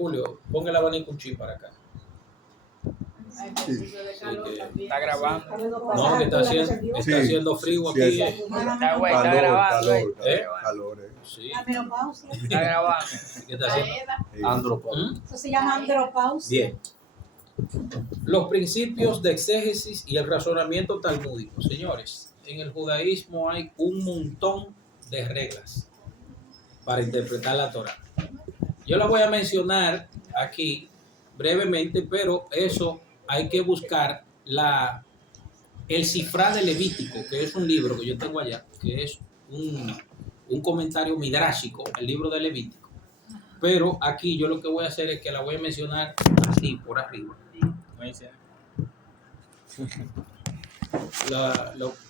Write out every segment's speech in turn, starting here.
Julio, ponga el abanico un chin para acá. Sí. Está grabando. No, que está haciendo frío aquí. Está güey, está Calor, grabando. calor. Sí, La menopausia. Está grabando. ¿qué está haciendo? Sí. Andropausia. Eso se llama andropausia. Bien. Los principios de exégesis y el razonamiento talmúdico. Señores, en el judaísmo hay un montón de reglas para interpretar la Torá. Yo la voy a mencionar aquí brevemente, pero eso hay que buscar el Sifrá de Levítico, que es un libro que yo tengo allá, que es un comentario midrásico, el libro de Levítico. Pero aquí yo lo que voy a hacer es que la voy a mencionar así, por arriba.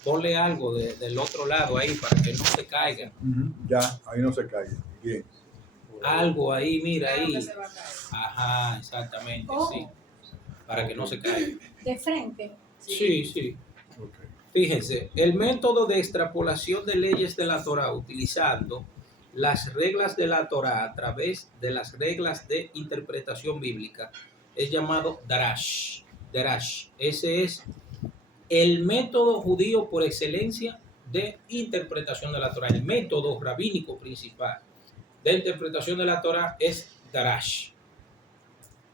Ponle algo del otro lado ahí para que no se caiga. Ya, ahí no se cae. Bien. Algo ahí, mira ahí. Ajá, exactamente, Oh. sí. Para que no se caiga. De frente. Sí, sí. Okay. Fíjense, el método de extrapolación de leyes de la Torá utilizando las reglas de la Torá a través de las reglas de interpretación bíblica es llamado Darash. Darash. Ese es el método judío por excelencia de interpretación de la Torá. El método rabínico principal de interpretación de la Torá es Darash.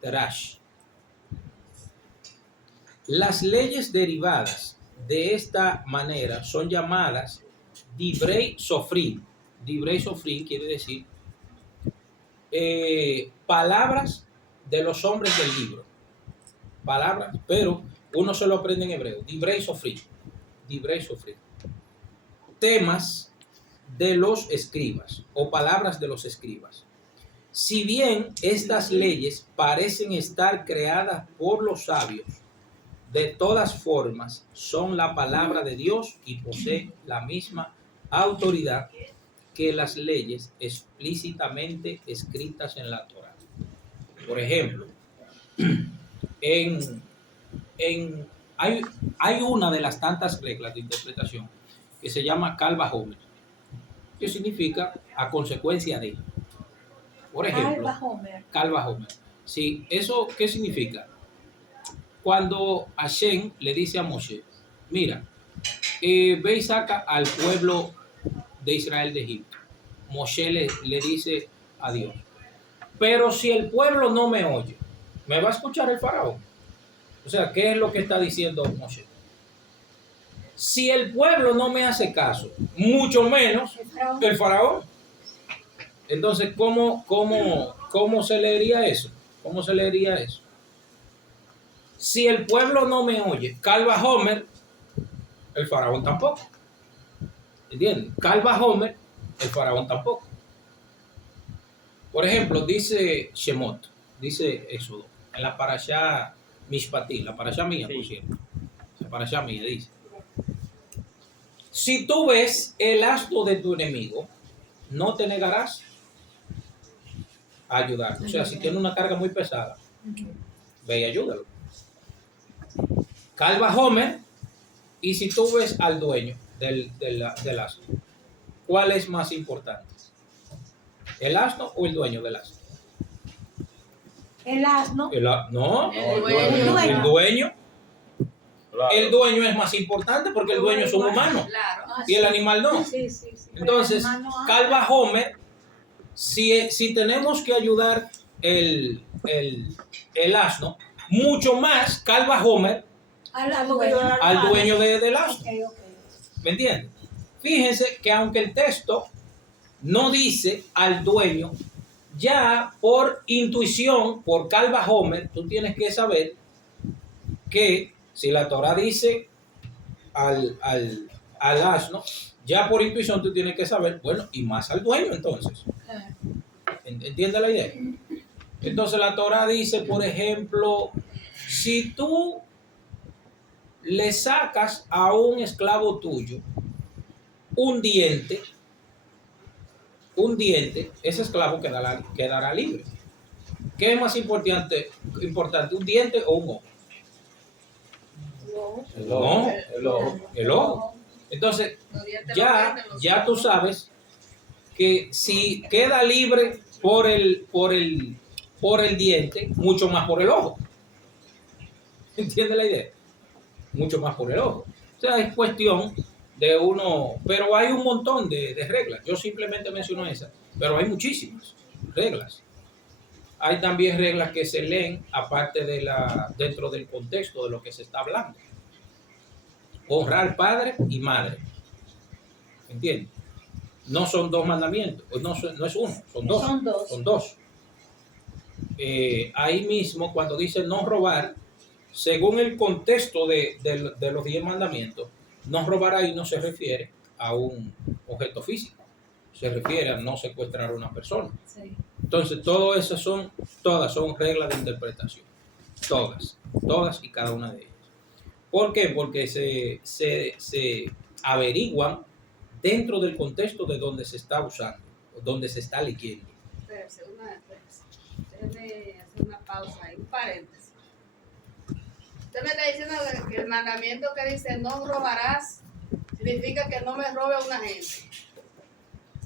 Darash. Las leyes derivadas de esta manera son llamadas Divrei Sofrim. Divrei Sofrim quiere decir palabras de los hombres del libro. Palabras, pero uno se lo aprende en hebreo. Divrei Sofrim. Divrei Sofrim. Temas de los escribas o palabras de los escribas. Si bien estas leyes parecen estar creadas por los sabios, de todas formas son la palabra de Dios y poseen la misma autoridad que las leyes explícitamente escritas en la Torá. Por ejemplo, hay una de las tantas reglas de interpretación que se llama Kal Vajomer, que significa a consecuencia de. Por ejemplo, Kal Vajomer. Sí, ¿eso qué significa? Cuando Hashem le dice a Moshe, mira, ve y saca al pueblo de Israel de Egipto. Moshe le dice a Dios, pero si el pueblo no me oye, ¿me va a escuchar el faraón? O sea, ¿qué es lo que está diciendo Moshe? Si el pueblo no me hace caso, mucho menos el faraón. Entonces, ¿cómo se leería eso? ¿Cómo se leería eso? Si el pueblo no me oye, Kal Vajomer, el faraón tampoco. ¿Entiendes? Kal Vajomer, el faraón tampoco. Por ejemplo, dice Shemot, dice Éxodo, en la parashá Mishpatí, la parashá mía, por cierto. La parashá mía dice, si tú ves el asno de tu enemigo, no te negarás a ayudar. O sea, si tiene una carga muy pesada, ve y ayúdalo. Kal Vajomer, y si tú ves al dueño del asno, ¿cuál es más importante? ¿El asno o el dueño del asno? El asno. No, El dueño. el dueño. Claro. El dueño es más importante porque el dueño es un humano y el animal no. Sí, sí, sí. Entonces, Kal Vajomer, si tenemos que ayudar el asno, mucho más Kal Vajomer al dueño del asno. Okay. ¿Me entiendes? Fíjense que aunque el texto no dice al dueño, ya por intuición, por Kal Vajomer, tú tienes que saber que si la Torah dice al asno, ya por intuición tú tienes que saber, bueno, y más al dueño entonces. ¿Entiendes la idea? Entonces la Torah dice, por ejemplo, si tú le sacas a un esclavo tuyo un diente, ese esclavo quedará libre. ¿Qué es más importante, un diente o un ojo? El ojo. Entonces, ya tú sabes que si queda libre por por el diente, mucho más por el ojo. ¿Entiende la idea? Mucho más por el ojo. O sea, es cuestión de uno, pero hay un montón de reglas. Yo simplemente menciono esas, pero hay muchísimas reglas. Hay también reglas que se leen aparte dentro del contexto de lo que se está hablando. Honrar padre y madre. ¿Entiendes? No son dos mandamientos, no es uno, son dos. Son dos. Ahí mismo, cuando dice no robar, según el contexto de los 10 mandamientos, no robar ahí no se refiere a un objeto físico, se refiere a no secuestrar a una persona. Sí. Entonces, todas son reglas de interpretación. Todas y cada una de ellas. ¿Por qué? Porque se averiguan dentro del contexto de donde se está usando, donde se está leyendo. Déjeme hacer una pausa ahí, un paréntesis. Usted me está diciendo que el mandamiento que dice no robarás significa que no me robe una gente.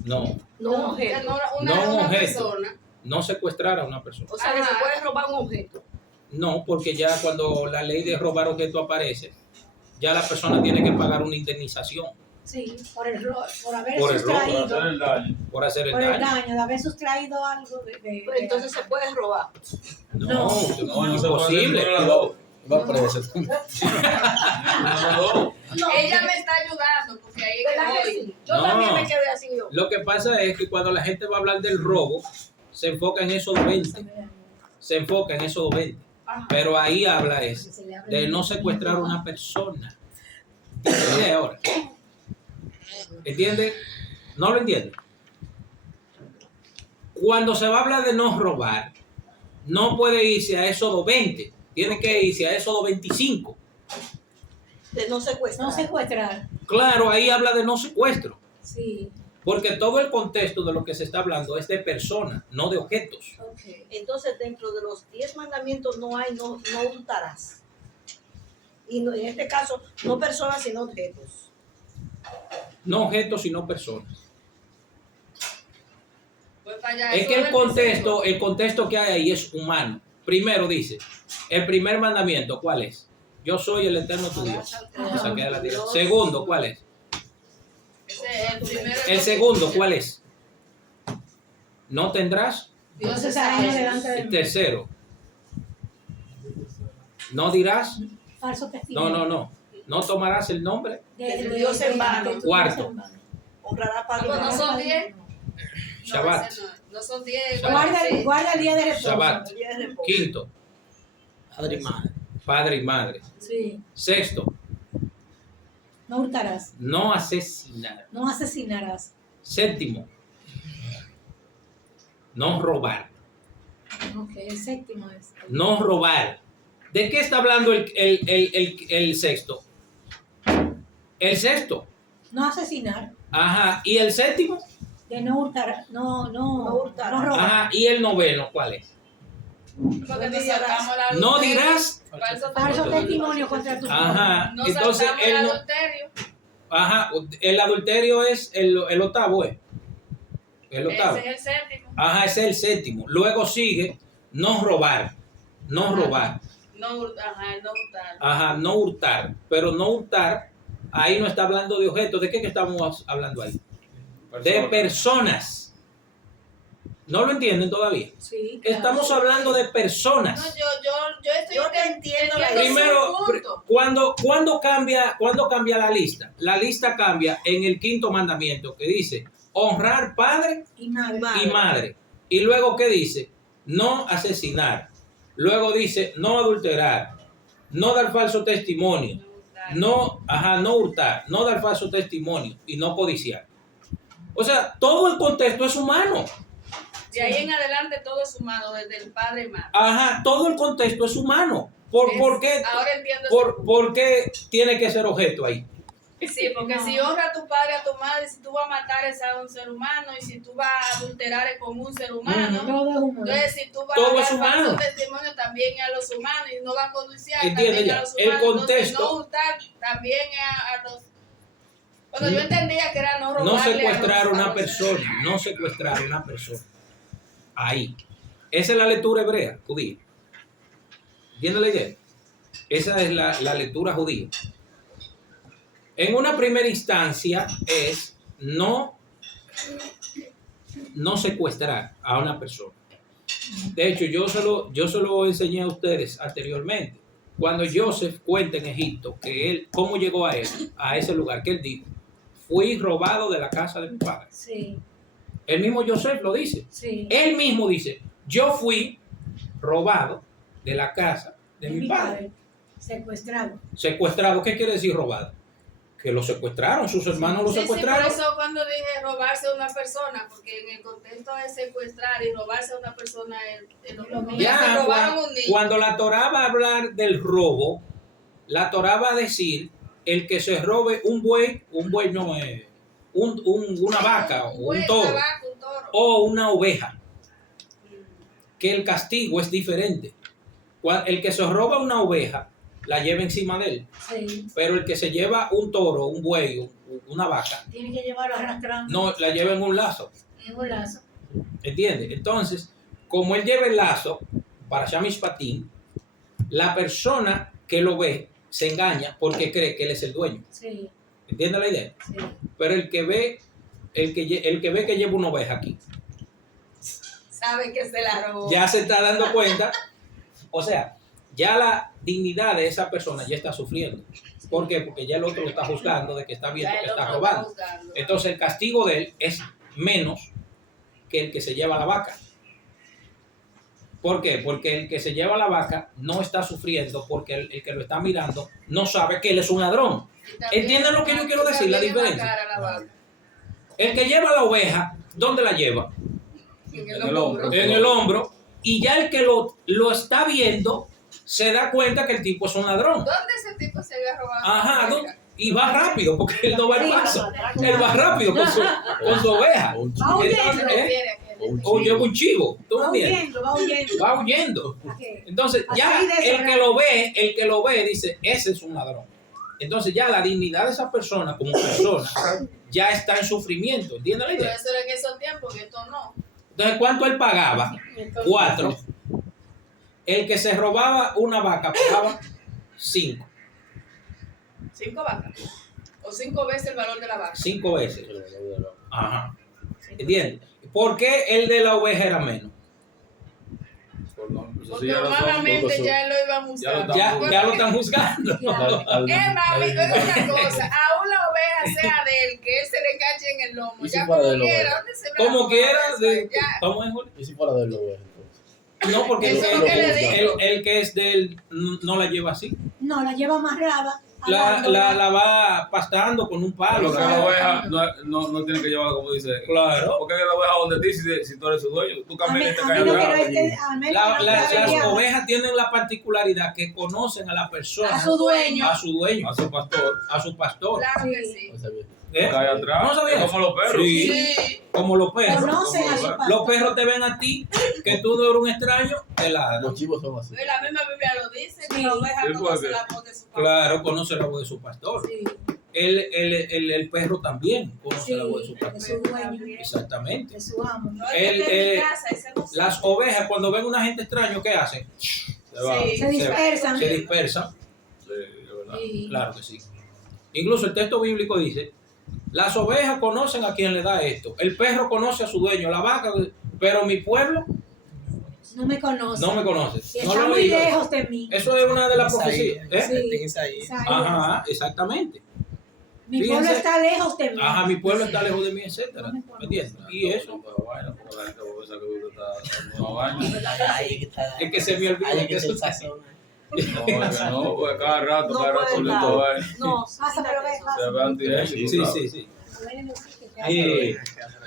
No. No, Que objeto. una objeto. persona. No secuestrar a una persona. O sea, que se puede robar un objeto. No, porque ya cuando la ley de robar objeto aparece, ya la persona tiene que pagar una indemnización Sí, por haber Por el robo, sustraído. por hacer el Por el daño. daño, de haber sustraído algo Pero entonces se puede robar. No, No se puede imposible. hacer nada. Va preso. Ella me está ayudando porque ahí ¿Verdad que es que sí? Yo No. también me quedé así yo. Lo que pasa es que cuando la gente va a hablar del robo, se enfoca en esos 20. Se enfoca en esos 20. Pero ahí habla de no secuestrar a una persona. ¿Entiendes ahora? ¿Entiende? ¿No lo entiende? Cuando se va a hablar de no robar, no puede irse a esos 20. Tiene que irse a esos 25. De no secuestrar. No secuestrar. Claro, ahí habla de no secuestro. Sí. Porque todo el contexto de lo que se está hablando es de personas, no de objetos. Okay. Entonces, dentro de los 10 mandamientos no hay no hurtarás. Y en este caso, no personas, sino objetos. No objetos, sino personas. pues para allá, Es eso que es el contexto que hay ahí es humano. Primero dice, el primer mandamiento, ¿cuál es? Yo soy el eterno tu Dios. Me saqué de la tierra. Segundo, ¿cuál es? Ese es el primero. El segundo, ¿cuál es? No tendrás. Entonces ahí delante El del tercero, no dirás. falso testimonio. No. No tomarás el nombre. De tu Dios en vano. de tu Cuarto. Dios en vano. Honrará padre y Bueno, madre. son 10. Shabbat. No son 10. Guarda el día de reposo. Shabbat. El día de reposo. Quinto, Padre y madre. padre y madre. Sí. Sexto, No hurtarás. no asesinar. No asesinarás. Séptimo, no robar. Ok, el séptimo es. No robar. ¿De qué está hablando el sexto? El sexto. No asesinar. Ajá. ¿Y el séptimo? De no hurtar. No hurtar. robar. Ajá. ¿Y el noveno cuál es? Porque nos sacamos la No dirás. Falso testimonio contra tu Ajá. Nos Entonces, saltamos el el, no- adulterio. ajá, el adulterio es el octavo, ¿eh? El octavo. Ese es el séptimo. Ajá, ese es el séptimo. Luego sigue no robar. No robar. No hurtar. Ajá, no hurtar. Pero no hurtar, ahí no está hablando de objetos. ¿De qué que estamos hablando ahí? De personas. ¿No lo entienden todavía? Sí, claro. Estamos hablando de personas. No, yo estoy Yo te entiendo la Primero, su punto. ¿cuándo cambia la lista? La lista cambia en el quinto mandamiento que dice honrar padre Y madre. y madre. Y luego, ¿qué dice? No asesinar. Luego dice no adulterar, no dar falso testimonio, no hurtar, no dar falso testimonio y no codiciar. O sea, todo el contexto es humano. De ahí en adelante todo es humano, desde el padre y madre. Ajá, todo el contexto es humano. ¿Por qué? Ahora entiendo ese ¿Por qué tiene que ser objeto ahí? Sí, porque No. si honra a tu padre, a tu madre, si tú vas a matar es a un ser humano y si tú vas a adulterar es con un ser humano. Todo es humano. Entonces, si tú vas Todo a es dar humano. falso testimonio también a los humanos y no vas a codiciar Entiende también ya, a los el humanos. contexto. Entonces, no hurtar también a los... Bueno, yo entendía que era no robarle No secuestrar a a una los persona, no secuestrar a una persona. Ahí. Esa es la lectura hebrea, judía. ¿Entiendes la idea? Esa es la lectura judía. En una primera instancia es no secuestrar a una persona. De hecho, yo se lo enseñé a ustedes anteriormente. Cuando Joseph cuenta en Egipto que él, cómo llegó a él, a ese lugar, que él dijo, fui robado de la casa de mi padre. Sí, El mismo Joseph lo dice. sí. Él mismo dice, yo fui robado de la casa de mi padre. Secuestrado. Secuestrado, ¿qué quiere decir robado? Que lo secuestraron, sus hermanos lo Sí, secuestraron. por eso cuando dije robarse a una persona, porque en el contexto de secuestrar y robarse a una persona es lo mismo. Se Ya, robaron a un niño. cuando la Torá va a hablar del robo, la Torá va a decir el que se robe un buey no es, una vaca o un Bueno, toro una vaca, un toro. o una oveja, que el castigo es diferente. El que se roba una oveja la lleva encima de él, Sí. pero el que se lleva un toro, un buey, una vaca, Tiene que llevarlo arrastrando no, la lleva en un lazo. en un lazo. ¿Entiendes? Entonces, como él lleva el lazo para Shamish Patín, la persona que lo ve se engaña porque cree que él es el dueño. Sí, ¿Entiendes la idea? sí. Pero el que ve que lleva una oveja aquí, Sabe que se la robó. ya se está dando cuenta, o sea, ya la dignidad de esa persona ya está sufriendo. ¿Por qué? Porque ya el otro lo está juzgando de que está viendo Ya que el está otro robando. juzgando. Entonces el castigo de él es menos que el que se lleva la vaca. ¿Por qué? Porque el que se lleva la vaca no está sufriendo porque el que lo está mirando no sabe que él es un ladrón. Y también- ¿Entienden lo que yo quiero decir? La también es más diferencia. cara la vaca. El que lleva la oveja, ¿dónde la lleva? En En el hombro. En el hombro. Y ya el que lo está viendo se da cuenta que el tipo es un ladrón. ¿Dónde ese tipo se había robado? Ajá, la ¿no? vaca? Y va rápido porque él no va al Sí, paso. claro. Él va rápido con su oveja. Un Va huyendo, Entonces, Se refiere a que él- O lleva un chivo. ¿Tú va entiendes? huyendo, va huyendo. Va huyendo. ¿A qué? Entonces ya Así de eso, el que lo ve dice, ese es un ladrón. Entonces ya la dignidad de esa persona como persona ya está en sufrimiento. ¿Entiendes la Pero idea? eso era en esos tiempos, que esto no. Entonces, ¿cuánto él pagaba? 4. El que se robaba una vaca pagaba 5. 5 vacas. O 5 veces el valor de la vaca. 5 veces. Ajá. ¿Entiendes? ¿Por qué el de la oveja era menos? Porque humanamente ya lo iban buscando. Ya lo están juzgando. Mami, oiga una cosa, a una oveja sea de él, que él se le enganche en el lomo, ¿Y si ya fuera como de la quiera, oveja? ¿dónde se ve Como la quiera. oveja? Ya. ¿Cómo es, Julio? ¿Y si fuera de lo entonces? No, porque Eso es lo que le digo. el que es de él no la lleva así. No, la lleva amarrada. La va pastando con un palo. Porque la oveja no tiene que llevarla como dice. Claro. Porque la oveja donde ti, si tú eres su dueño, tú caminas y te caes atrás. Las ovejas tienen la particularidad que conocen a la persona, A su dueño. a su dueño, A su pastor, a su pastor. Claro que sí. No sabía. ¿Eh? cae atrás. ¿No sabías? Es como los perros. Sí. Sí. Como los perros. Conocen a su Los pastor. perros te ven a ti, que tú no eres un extraño, te ladran. Los chivos son así. La misma Biblia lo dice, que Sí. la oveja Sí, conoce porque- la voz de su pastor. Claro, conoce la voz de su pastor. Sí, El perro también conoce sí, la voz de su de pastor. su dueño, Exactamente. de su amo. No es que esté en mi casa, ese no sabe. Las ovejas, cuando ven una gente extraño, ¿qué hacen? Se van. Sí. Se dispersan. Se dispersan. Sí, es verdad. Sí. Claro que sí. Incluso el texto bíblico dice, las ovejas conocen a quien le da esto, el perro conoce a su dueño, la vaca, pero mi pueblo No me conoce. no me conoce. Y No está lo muy leí. lejos de mí. Eso es una de las profecías. ¿Eh? Sí. Isaías. Ajá, exactamente. Mi Fíjense. pueblo está lejos de mí. Ajá, mi pueblo está lejos de mí, etcétera. No me conoce. ¿Me entiendes? Y eso Pero bueno, porque la gente piensa que uno está no vaina. Ahí está. es que se me olvida Ahí que está eso el sazón. No, porque cada rato, No cada puede rato estar. solito vaina. No, Pasa, pero ve, pasa. Se ve antiético. Sí, claro. sí, sí. Sí. Y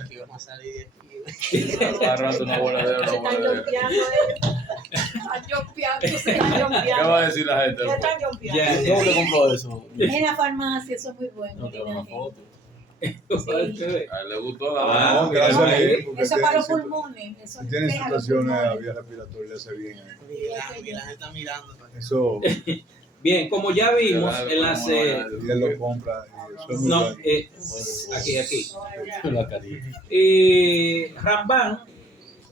Aquí vamos a salir de aquí. Cada rato una buena idea, se una están buena idea. jompeando ellos. Están jompeando, se están ¿Qué va a jompeando. decir la gente? Se están jompeando. Ya, ya. ¿Dónde compró eso? En la farmacia, eso es muy bueno. No tengo una linaje. foto. A él le gustó la Ah, No, gracias a Dios, porque Eso para los tienen pulmones. Eso si tienen despeja los situaciones a pulmones. vía respiratoria, le hace bien. Mira, está mirando. Eso, bien, como ya vimos en las... y él lo compra. Y eso es muy no, bueno. aquí. La carita. Rambán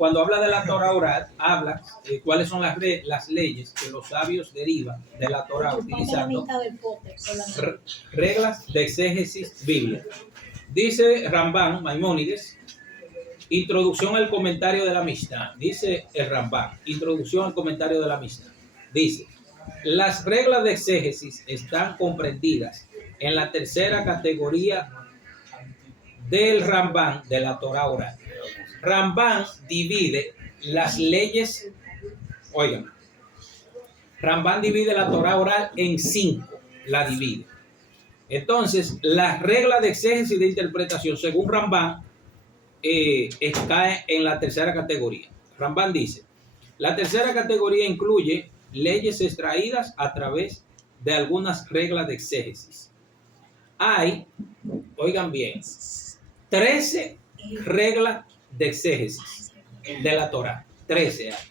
cuando habla de la Torah oral, habla cuáles son las leyes que los sabios derivan de la Torah utilizando reglas de exégesis bíblica. Dice Rambam, Maimónides, introducción al comentario de la Mishnah. Dice el Rambam, introducción al comentario de la Mishnah. Dice, las reglas de exégesis están comprendidas en la tercera categoría del Rambam de la Torah oral. Rambam divide las leyes, oigan, Rambam divide la Torah oral en 5, la divide. Entonces, las reglas de exégesis y de interpretación, según Rambam, cae en la tercera categoría. Rambam dice, la tercera categoría incluye leyes extraídas a través de algunas reglas de exégesis. Hay, oigan bien, 13 reglas de exégesis de la Torah. 13 hay.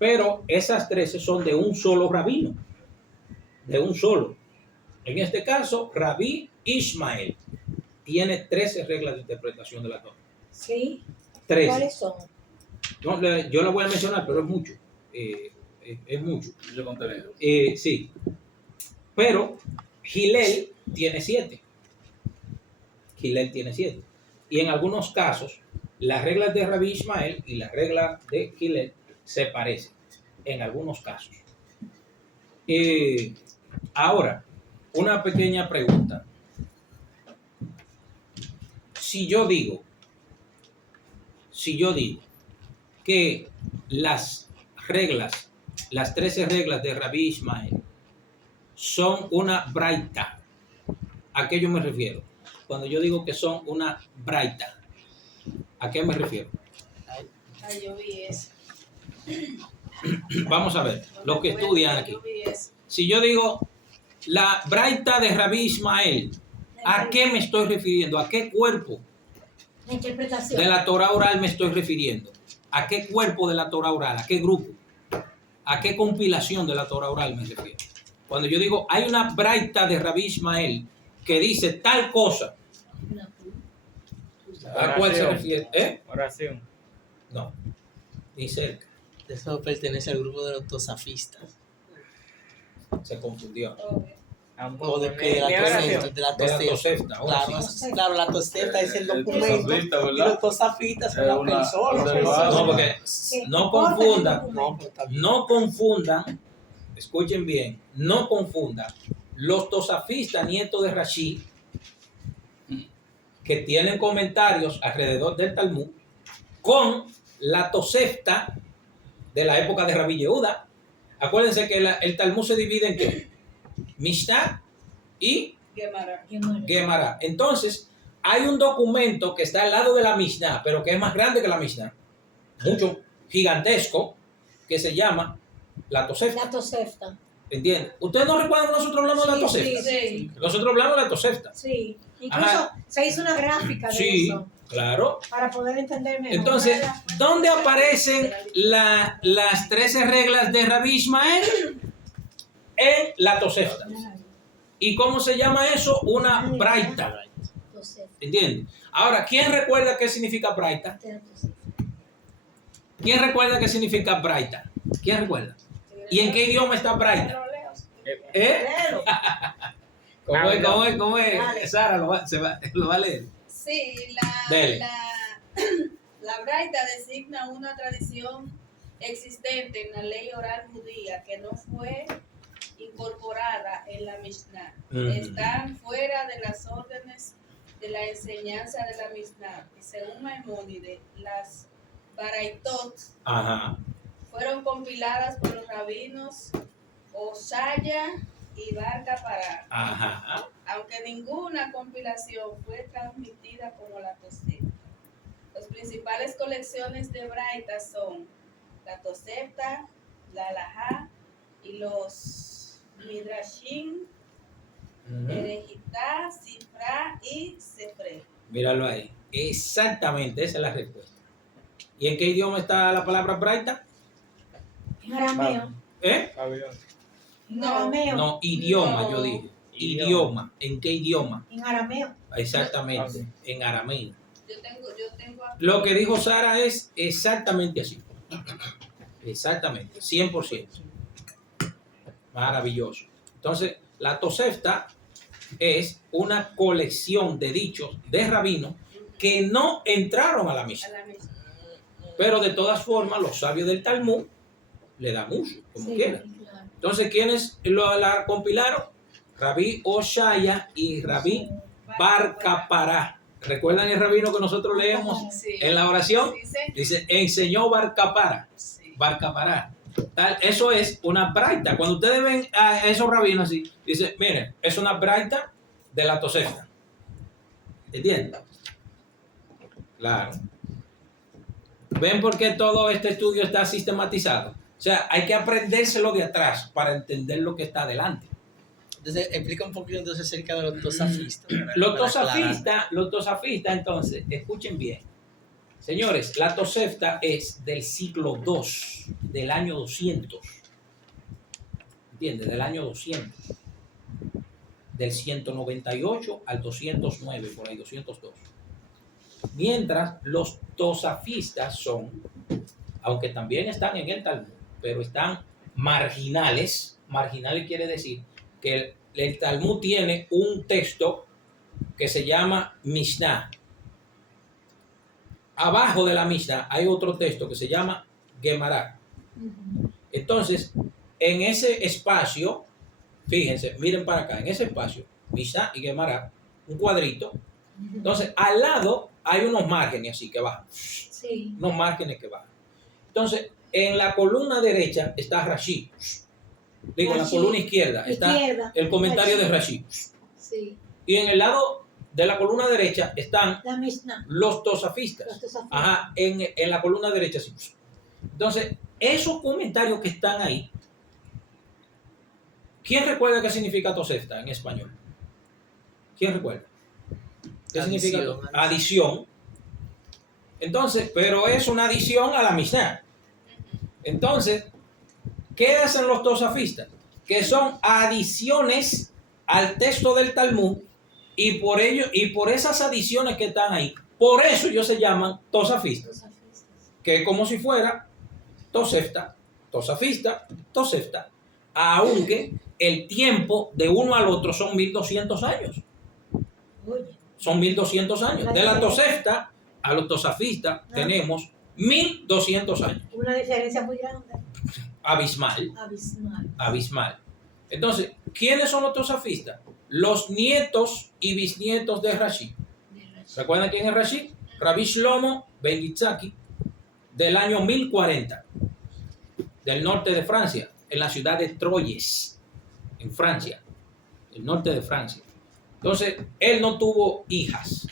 Pero esas 13 son de un solo rabino. De un solo. En este caso, Rabí Ishmael tiene 13 reglas de interpretación de la Torah. Sí. 13. ¿Cuáles son? No, yo la voy a mencionar, pero es mucho. Es mucho. Mucho contenido. Sí. Pero Hillel tiene 7. Hillel tiene 7. Y en algunos casos, las reglas de Rabí Ishmael y las reglas de Hillel se parecen. En algunos casos. Ahora, una pequeña pregunta. Si yo digo que las 13 reglas de Rabí Ishmael son una braita, ¿a qué yo me refiero? Cuando yo digo que son una braita, ¿a qué me refiero? Ay, yo vi eso. Vamos a ver, lo que estudian aquí. Yo vi eso. Si yo digo la braita de Rabí Ishmael, ¿a qué me estoy refiriendo? ¿A qué cuerpo La interpretación. de la Torah oral me estoy refiriendo? ¿A qué cuerpo de la Torah oral? ¿A qué grupo? ¿A qué compilación de la Torah oral me refiero? Cuando yo digo, hay una braita de Rabí Ishmael que dice tal cosa, ¿a cuál se refiere? Oración. No, ni cerca. Eso pertenece al grupo de los tosafistas. Se confundió. O de la Tosefta. Claro, la tosefta es el documento. Tosafista, Y ¿verdad? los tosafistas son las Una- personas. No, porque no confundan. No, pero está bien. No confundan, escuchen bien, no confundan los tosafistas nietos de Rashid que tienen comentarios alrededor del Talmud con la tosefta de la época de Rabí Yehuda. Acuérdense que el Talmud se divide en ¿qué? Mishnah y Gemara. Gemara. Entonces, hay un documento que está al lado de la Mishnah, pero que es más grande que la Mishnah, mucho gigantesco, que se llama la Tosefta. La Tosefta. ¿Entienden? ¿Ustedes no recuerdan que nosotros hablamos de la Tosefta? Sí. Nosotros hablamos de la Tosefta. Sí. Incluso Ajá. se hizo una gráfica de Sí, eso claro. para poder entender mejor. Entonces, ¿dónde aparecen las 13 reglas de Rabí Ishmael? En la Tosefta. ¿Y cómo se llama eso? Una braita. ¿Entienden? Ahora, ¿quién recuerda qué significa braita? ¿Quién recuerda qué significa braita? ¿Quién recuerda? ¿Y en qué idioma está braita? ¿Eh? ¿Cómo es? Dale. Sara lo va a leer. Sí, Dele. la braita designa una tradición existente en la ley oral judía que no fue incorporada en la Mishnah. Están fuera de las órdenes de la enseñanza de la Mishnah. Y según Maimónides, las baraitot Ajá. fueron compiladas por los rabinos Osaya y Bar Kapará, Ajá. aunque ninguna compilación fue transmitida como la Tosefta. Las principales colecciones de braitas son la Tosefta, la Alajá y los Midrashim, Erejitá, Sifra y Sefre. Míralo ahí. Exactamente, esa es la respuesta. ¿Y en qué idioma está la palabra braita? En arameo. ¿Eh? En arameo. No, idioma, yo dije. Idioma. ¿En qué idioma? En arameo. Exactamente, en arameo. Yo tengo aquí. Lo que dijo Sara es exactamente así. Exactamente, 100%. Maravilloso. Entonces, la Tosefta es una colección de dichos de rabinos que no entraron a la A Mishnah. la misma. Pero de todas formas, los sabios del Talmud le dan uso, como Sí, quieran. claro. Entonces, ¿quiénes la compilaron? Rabí Oshaya y Rabí Bar Kapará. ¿Recuerdan el rabino que nosotros leemos Sí. en la oración? Sí, sí. Dice, enseñó Bar Kapará. Sí. Bar Kapará. Eso es una braita. Cuando ustedes ven a esos rabinos así, dice, miren, es una braita de la Tosefta. ¿Entienden? Claro. ¿Ven por qué todo este estudio está sistematizado? O sea, hay que aprendérselo de atrás para entender lo que está adelante. Entonces, explica un poquito entonces acerca de los tosafistas. Los tosafistas, entonces, escuchen bien. Señores, la Tosefta es del siglo II, del año 200. ¿Entiendes? Del año 200. Del 198 al 209, por ahí, 202. Mientras los tosafistas son, aunque también están en el Talmud, pero están marginales. Marginales quiere decir que el Talmud tiene un texto que se llama Mishnah. Abajo de la Mishnah hay otro texto que se llama Gemara. Entonces, en ese espacio, fíjense, miren para acá, en ese espacio, Mishnah y Gemara, un cuadrito. Entonces, al lado hay unos márgenes así que bajan. Sí. Unos márgenes que bajan. Entonces, en la columna derecha está Rashi. Digo, en la Rashi. columna izquierda está Izquierda. el comentario de Rashi. Sí. Y en el lado de la columna derecha están La Mishnah. los tosafistas. Los tosafistas. Ajá, en la columna derecha. Sí. Entonces, esos comentarios que están ahí, ¿quién recuerda qué significa tosefta en español? ¿Quién recuerda? ¿Qué significa? Adición. Entonces, pero es una adición a la Mishnah. Entonces, ¿qué hacen los tosafistas? Que son adiciones al texto del Talmud y por ello y por esas adiciones que están ahí, por eso ellos se llaman tosafistas, Tosafistas. que es como si fuera tosefta, tosafista, tosefta, aunque el tiempo de uno al otro son 1200 años. Oye. Son 1200 años. De la tosefta a los tosafistas tenemos 1200 años. Una diferencia muy grande. Abismal, Abismal. abismal. Entonces, ¿quiénes son los tosafistas? Los nietos y bisnietos de Rashi. ¿Recuerdan quién es Rashi? Rabbi Shlomo ben Yitzhaki, del año 1040, del norte de Francia, en la ciudad de Troyes, en Francia, el norte de Francia. Entonces, él no tuvo hijos,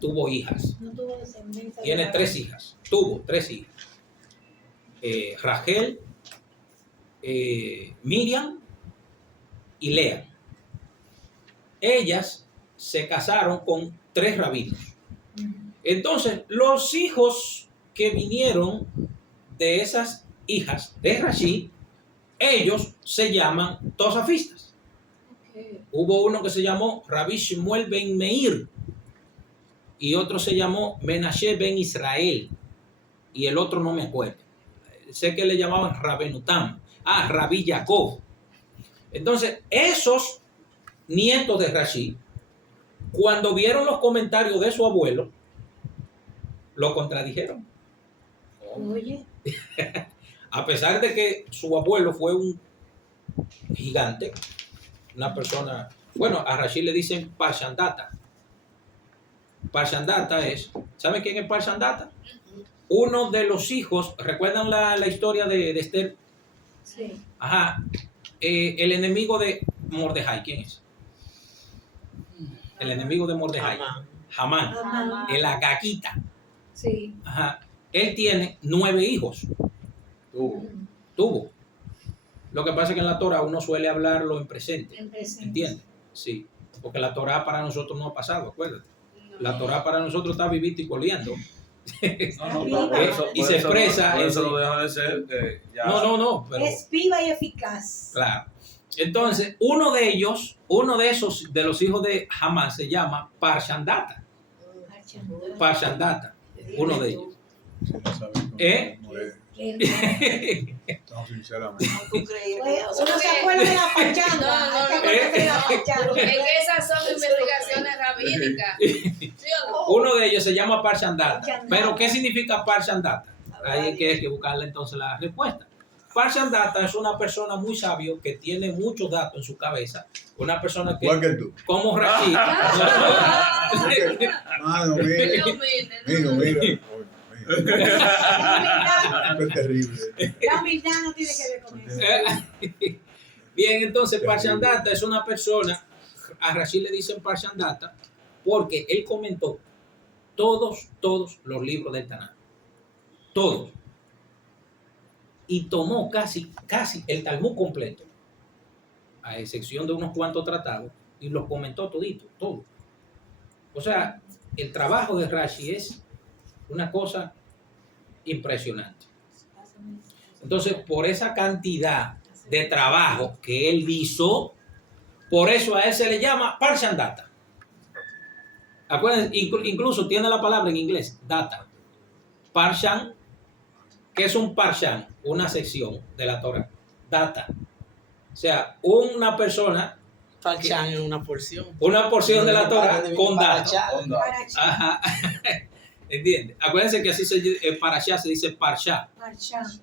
tuvo hijas. No tuvo descendencia. Tiene 3 hijas, tuvo 3 hijas. Rachel, Miriam y Lea. Ellas se casaron con 3 rabinos. Entonces, los hijos que vinieron de esas hijas de Rashi, ellos se llaman tosafistas. Okay. Hubo uno que se llamó Rabbi Shmuel ben Meir y otro se llamó Menashe ben Israel y el otro no me acuerdo. Sé que le llamaban Rabenutam, Rabbi Jacob. Entonces, esos nietos de Rashi, cuando vieron los comentarios de su abuelo, lo contradijeron. Oye. A pesar de que su abuelo fue un gigante, una persona, bueno, a Rashi le dicen Parshandata. Parshandata es, ¿saben quién es Parshandata? Uno de los hijos, ¿recuerdan la historia de Esther? Sí. Ajá, el enemigo de Mordejai, ¿quién es? El enemigo de Mordejai. Hamán, Amán. el Agagita. Sí. Ajá, él tiene 9 hijos. Tuvo. Lo que pasa es que en la Torah uno suele hablarlo en presente. En presente. ¿Entiendes? Sí. Porque la Torah para nosotros no ha pasado, acuérdate. La Torah para nosotros está vivita y coleando. Y se expresa. Por eso lo deja de ser. Ya. No. Pero, Es viva y eficaz. claro. Entonces, uno de ellos, de los hijos de Hamán se llama Parshandata. Parshandata, uno de ellos. Si no saben cómo es. No, sinceramente. ¿Tú crees? Uno se acuerda de la pachanga. No, hay que acordarse de la pachanga. Es que esas son investigaciones rabínicas. ¿Sí o no? Uno de ellos se llama Parshandata. Pero ¿qué significa Parshandata? Ahí es que hay que buscarle entonces la respuesta. Parshandata es una persona muy sabio que tiene muchos datos en su cabeza. Una persona que, Igual que tú. como Rashid, Mano, mira. Qué humilde, ¿no? Mira, mira. Qué terrible. La humildad no tiene que ver con eso. bien, entonces Parshandata es una persona, a Rashid le dicen Parshandata porque él comentó todos los libros del Tanaj. Todos. Y tomó casi el Talmud completo, a excepción de unos cuantos tratados, y los comentó todito, todo. O sea, el trabajo de Rashi es una cosa impresionante. Entonces, por esa cantidad de trabajo que él hizo, por eso a él se le llama Parshandata. Acuérdense, incluso tiene la palabra en inglés, data. Parshan, que es un parshan, una sección de la Torah. Data. O sea, una persona, Parshan es una porción. una porción de la Torah con data. Onda. Ajá. ¿Entiendes? Acuérdense que así parashá se dice parsha.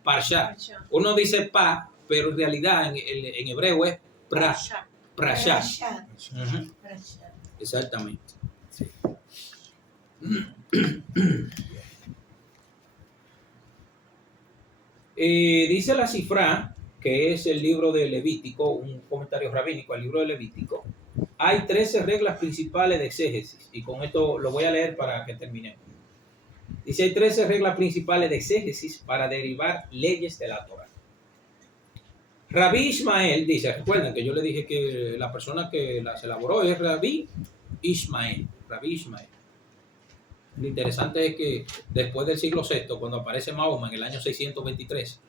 Parsha. Uno dice pa, pero en realidad en hebreo es prasha. Ujú. Exactamente. Sí. Dice la Sifra, que es el libro de Levítico, un comentario rabínico al libro de Levítico. Hay 13 reglas principales de exégesis, y con esto lo voy a leer para que terminemos. Dice, hay 13 reglas principales de exégesis para derivar leyes de la Torah. Rabí Ismael dice, recuerden que yo le dije que la persona que las elaboró es Rabí Ismael. Rabí Ismael. Lo interesante es que después del siglo VI, cuando aparece Mahoma en el año 623,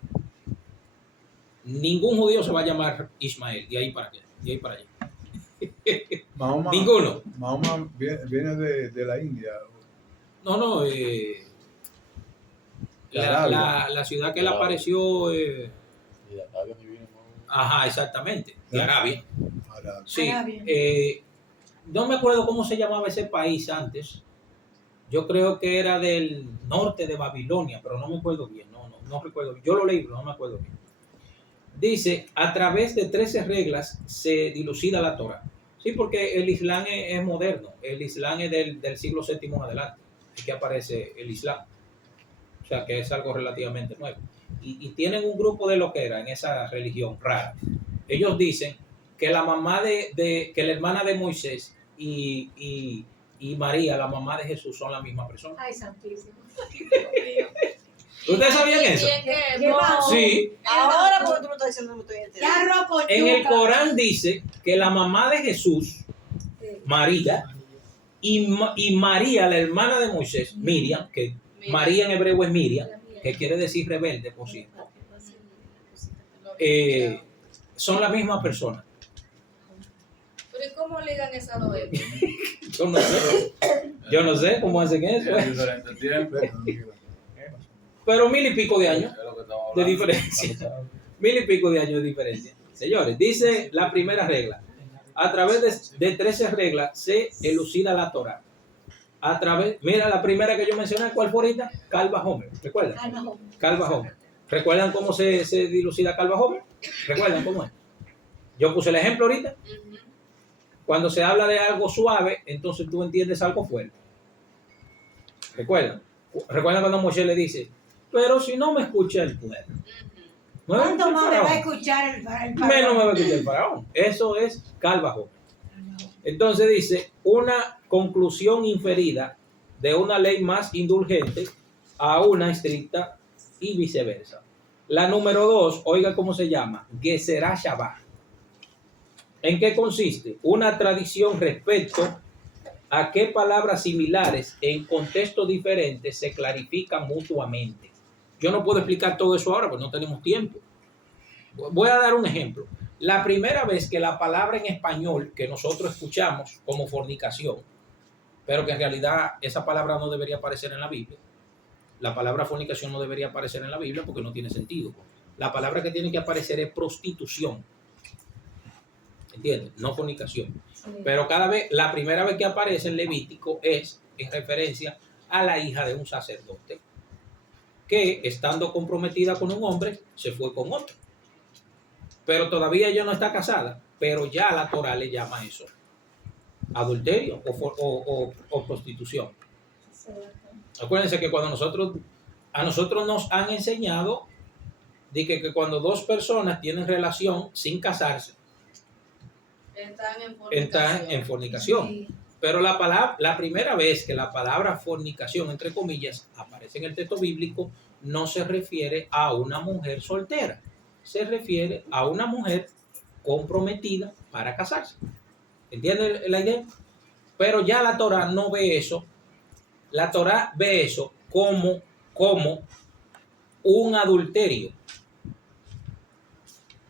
ningún judío se va a llamar Ismael, de ahí para allá. De ahí para allá. Mahoma, Ninguno. Mahoma viene de la India. No, la ciudad que él apareció, ajá, exactamente, de Arabia. Árabe. Sí, Arabia. no me acuerdo cómo se llamaba ese país antes. Yo creo que era del norte de Babilonia, pero no me acuerdo bien. No recuerdo. Yo lo leí, pero no me acuerdo bien. Dice, a través de 13 reglas se dilucida la Torah. Sí, porque el Islam es moderno. El Islam es del siglo VII en adelante. Es que aparece el Islam. O sea, que es algo relativamente nuevo. Y tienen un grupo de loquera en esa religión rara. Ellos dicen que la mamá que la hermana de Moisés y María, la mamá de Jesús, son la misma persona. Ay, santísimo. ¿Ustedes sabían eso? Y es que ¿Qué va? Sí. Ahora, porque tú lo estás diciendo, no me estoy enterando. Ya roco En el Corán dice que la mamá de Jesús, María, y María, la hermana de Moisés, Miriam, que María en hebreo es Miriam, que quiere decir rebelde, por cierto, son la misma persona. Pero ¿y cómo ligan esas dos? Yo no sé cómo hacen eso. Es diferente tiempo. Pero 1000 y pico de años Es lo que estamos de hablando. diferencia. 1000 y pico de años de diferencia. Señores, dice la primera regla. A través de 13 reglas se elucida la Torah. Mira la primera que yo mencioné, ¿cuál fue ahorita? Calva Homer. ¿Recuerdan? Calva Homer. ¿Recuerdan cómo se dilucida Calva Homer? ¿Recuerdan cómo es? Yo puse el ejemplo ahorita. Cuando se habla de algo suave, entonces tú entiendes algo fuerte. ¿Recuerdan? ¿Recuerdan cuando Moisés le dice, pero si no me escucha el pueblo? ¿Cuánto más me va a escuchar el faraón? Menos me va a escuchar el faraón. Eso es Calva Homer. Entonces dice, una conclusión inferida de una ley más indulgente a una estricta y viceversa. La número 2, oiga cómo se llama, Gezerá Shabbat. ¿En qué consiste? Una tradición respecto a qué palabras similares en contextos diferentes se clarifican mutuamente. Yo no puedo explicar todo eso ahora porque no tenemos tiempo. Voy a dar un ejemplo. La primera vez que la palabra en español que nosotros escuchamos como fornicación pero que en realidad esa palabra no debería aparecer en la Biblia. La palabra fornicación no debería aparecer en la Biblia porque no tiene sentido. La palabra que tiene que aparecer es prostitución. ¿Entiendes? No fornicación. Sí. Pero la primera vez que aparece en Levítico es en referencia a la hija de un sacerdote que, estando comprometida con un hombre, se fue con otro. Pero todavía ella no está casada, pero ya la Torá le llama eso adulterio o prostitución. Acuérdense que cuando a nosotros nos han enseñado de que cuando dos personas tienen relación sin casarse, están en fornicación. Sí. Pero la primera vez que la palabra fornicación, entre comillas, aparece en el texto bíblico, no se refiere a una mujer soltera, se refiere a una mujer comprometida para casarse. ¿Entienden la idea? Pero ya la Torá no ve eso. La Torá ve eso como un adulterio.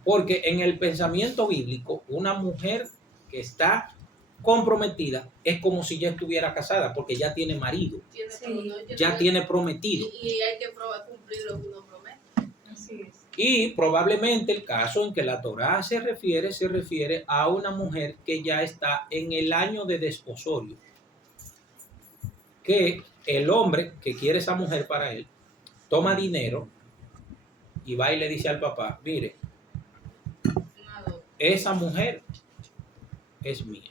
Porque en el pensamiento bíblico, una mujer que está comprometida es como si ya estuviera casada, porque ya tiene marido, ya tiene prometido. Y hay que cumplir lo que uno promete. Así es. Y probablemente el caso en que la Torá se refiere a una mujer que ya está en el año de desposorio. Que el hombre que quiere esa mujer para él, toma dinero y va y le dice al papá, mire, esa mujer es mía.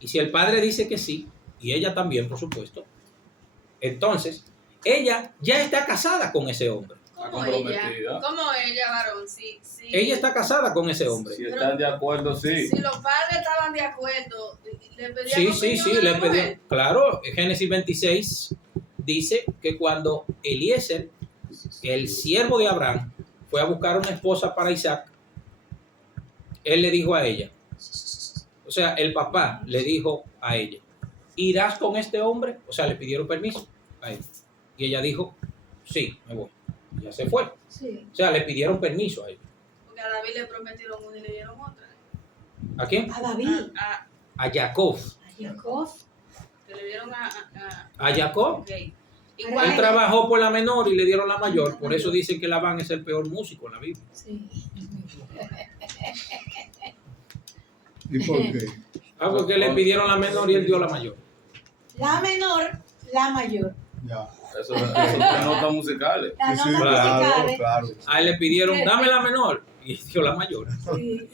Y si el padre dice que sí, y ella también, por supuesto, entonces ella ya está casada con ese hombre. ¿Cómo ella? ¿Cómo ella, varón? Sí. Ella está casada con ese hombre. Si están de acuerdo, sí. Si los padres estaban de acuerdo, le pedían Sí, opinión a le la pedí. mujer. Claro, Génesis 26 dice que cuando Eliezer, el siervo de Abraham, fue a buscar una esposa para Isaac, él le dijo a ella, o sea, el papá le dijo a ella, ¿irás con este hombre? O sea, le pidieron permiso a ella. Y ella dijo, sí, me voy. Y ya se fue. Sí. O sea, le pidieron permiso a ella. Porque a David le prometieron una y le dieron otra. ¿A quién? A David. A Jacob. A Jacob. Que le dieron A Jacob. Ok. ¿Y Él cuál Él trabajó por la menor y le dieron la mayor. Por eso dicen que Labán es el peor músico en la Biblia. Sí. ¿Y por qué? Porque le pidieron la menor y él dio la mayor. La menor, la mayor. Ya. Eso son notas musicales. Las Sí, notas claro, musicales. claro. A él le pidieron, dame la menor y dio la mayor. Sí.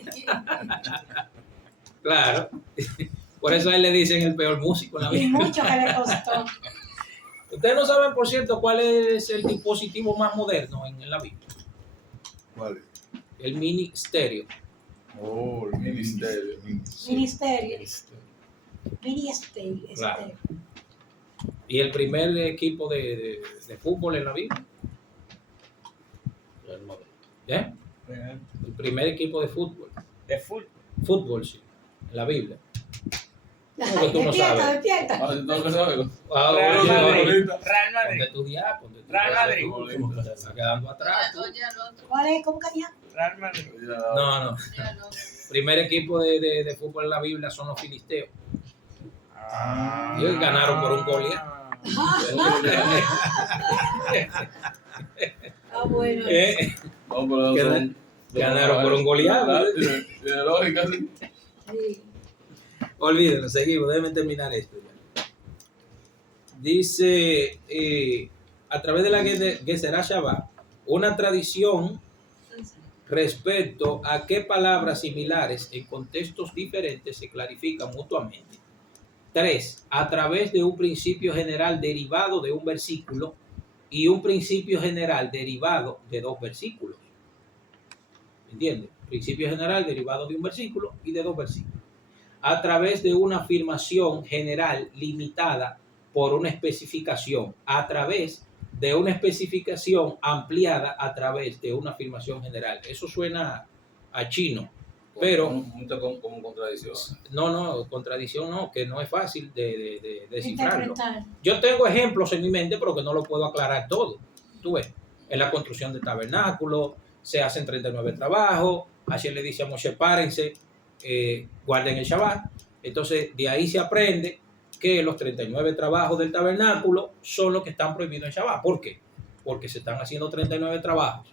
Claro. Por eso a él le dicen el peor músico en la Y Biblia. mucho que le costó. Ustedes no saben, por cierto, cuál es el dispositivo más moderno en la Biblia. Vale. El mini estéreo. Oh, el ministerio. Ministerio. Ministerio. Claro. Y el primer equipo de fútbol en la Biblia. ¿Eh? El primer equipo de fútbol. De full. Fútbol, sí. En la Biblia. ¿Cómo que tú no Despierta, sabes? despierta. Ah, yo tengo que saberlo. Real Oye, Madrid. oye, Real ponte Madrid. a estudiar, ponte a estudiar. Real Madrid. Tú te estás quedando atrás. tú. Oye, al otro. ¿Cuál es? ¿Cómo que ya? Real Madrid. No. Ya al otro. Primer equipo de fútbol en la Biblia son los filisteos. Ah. Ellos ganaron por un Goliat. Ah, bueno. No, pero son- Ganaron por un Goliat, ¿verdad? Tiene lógica, sí. Sí. Olvídenlo, seguimos, déjenme terminar esto ya. Dice, a través de la Gezerá Shabbat, una tradición respecto a qué palabras similares en contextos diferentes se clarifican mutuamente. 3. A través de un principio general derivado de un versículo y un principio general derivado de dos versículos. ¿Entiendes? Principio general derivado de un versículo y de dos versículos. A través de una afirmación general limitada por una especificación. A través de una especificación ampliada a través de una afirmación general. Eso suena a chino, pero Mucho como contradicción. no, contradicción no, que no es fácil de descifrarlo. Interpretar. Yo tengo ejemplos en mi mente, pero que no lo puedo aclarar todo. Tú ves, en la construcción del tabernáculo se hacen 39 trabajos. Así le dice a Moshe, párense, guarden el Shabbat. Entonces, de ahí se aprende que los 39 trabajos del tabernáculo son los que están prohibidos en Shabbat. ¿Por qué? Porque se están haciendo 39 trabajos.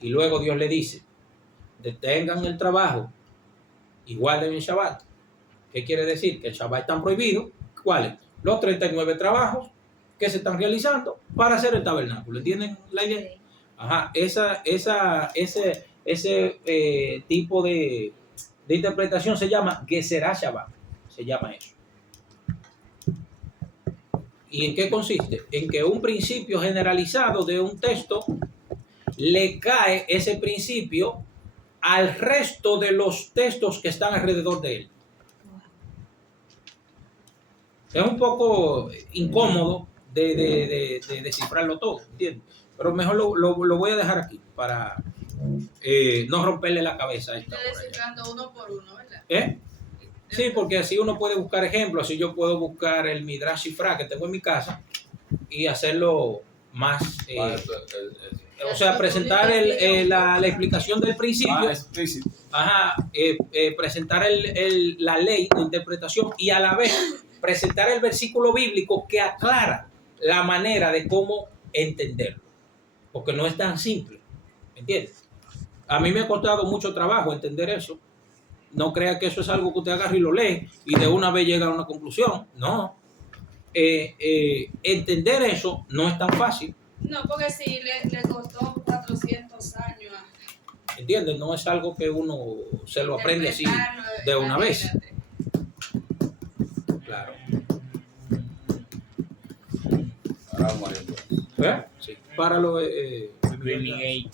Y luego Dios le dice, detengan el trabajo y guarden el Shabbat. ¿Qué quiere decir? Que el Shabbat están prohibidos. ¿Cuáles? Los 39 trabajos que se están realizando para hacer el tabernáculo. ¿Entienden la idea? Ajá, ese tipo de interpretación se llama Geserá Shabbat. Se llama eso. ¿Y en qué consiste? En que un principio generalizado de un texto le cae ese principio al resto de los textos que están alrededor de él. Es un poco incómodo de descifrarlo todo, ¿entiendes? Pero mejor lo voy a dejar aquí para no romperle la cabeza a esta hora. Estoy descifrando uno por uno, ¿verdad? Sí, porque así uno puede buscar ejemplos, así yo puedo buscar el Midrash Shifra que tengo en mi casa y hacerlo más, o sea, presentar la explicación del principio, presentar la ley de interpretación y a la vez presentar el versículo bíblico que aclara la manera de cómo entenderlo, porque no es tan simple, ¿entiendes? A mí me ha costado mucho trabajo entender eso. No crea que eso es algo que usted agarra y lo lee y de una vez llega a una conclusión. No. Entender eso no es tan fácil. No, porque si le costó 400 años. ¿Entiendes? No es algo que uno se lo aprende así de una vez. Claro. Ahora, Mario, pues. Sí. Páralo. Renegade.